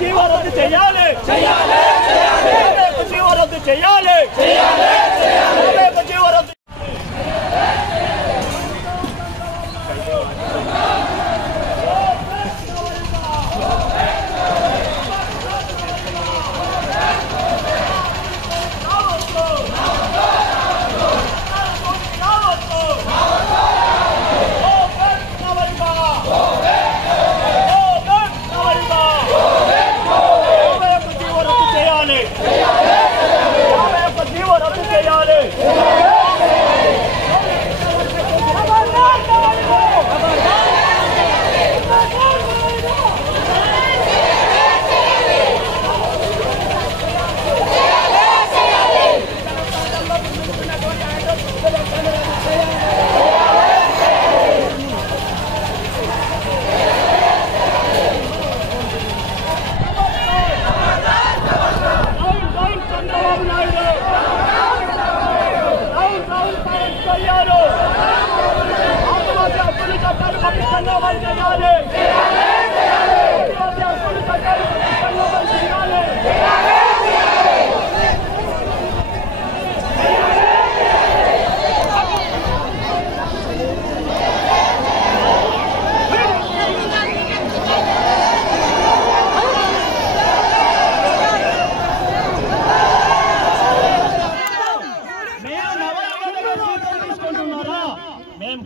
జీవరద్దు చేయాలి జీవరద్దు చేయాలి జీవరద్దు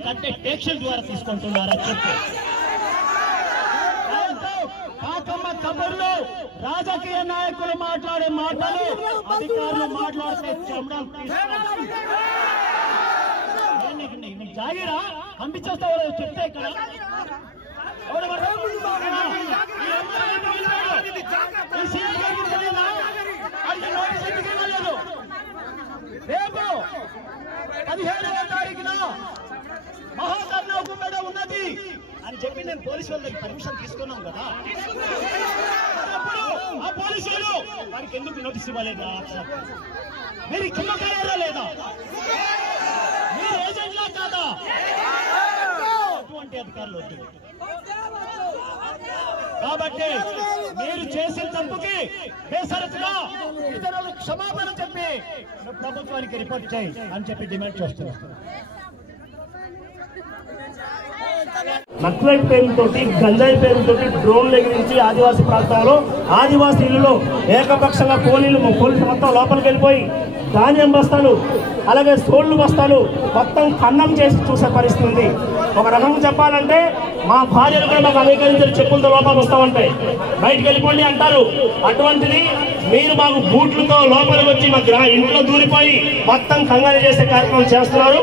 కట్టే టేక్షల ద్వారా తీసుకుంటున్నారా చెప్పు. కాకమ్మ కబుర్లు రాజకీయ నాయకులు మాట్లాడే మాటలు అధికారులు మాట్లాడితే చెమడం నీకు జాగిరా పంపించేస్తావు చెప్తే ఇక్కడ రేపు 17వ తారీఖున మహాధర్నాకు కూడా ఉన్నది అని చెప్పి నేను పోలీసు వాళ్ళ దగ్గర పర్మిషన్ తీసుకున్నాం కదా. ఆ పోలీసులు వారికి ఎందుకు నోటీస్ ఇవ్వలేదా? మీరు కిమ్మకాయారా లేదా? మీరు ఏజెంట్లా కాదా? అటువంటి అధికారులు వద్దు. కాబట్టి మీరు చేసిన తప్పుకి బేసరతుగా ఇతరులకు క్షమాపణ చెప్పి ప్రభుత్వానికి రిపోర్ట్ చేయి అని చెప్పి డిమాండ్ చేస్తున్నారు. నక్సలైట్ పేరుతోటి గంజాయి పేరుతోటి డ్రోన్లు ఎగిరించి ఆదివాసీ ప్రాంతాల్లో ఆదివాసీ ఇళ్లలో ఏకపక్షంగా పోలీసులు మొత్తం లోపలికి వెళ్ళిపోయి ధాన్యం బస్తాలు అలాగే సోళ్లు బస్తాలు మొత్తం ఖండం చేసి చూసే పరిస్థితి ఉంది. ఒక రకంగా చెప్పాలంటే మా భార్యలు కూడా మాకు అంగీకరించిన చెప్పులతో లోపలికి వస్తామంటాయి, బయటకు వెళ్ళిపోండి అంటారు. అటువంటిది మీరు మాకు బూట్లతో లోపలికి వచ్చి మా ఇంట్లో దూరిపోయి మొత్తం కంగారు చేసే కార్యక్రమం చేస్తున్నారు.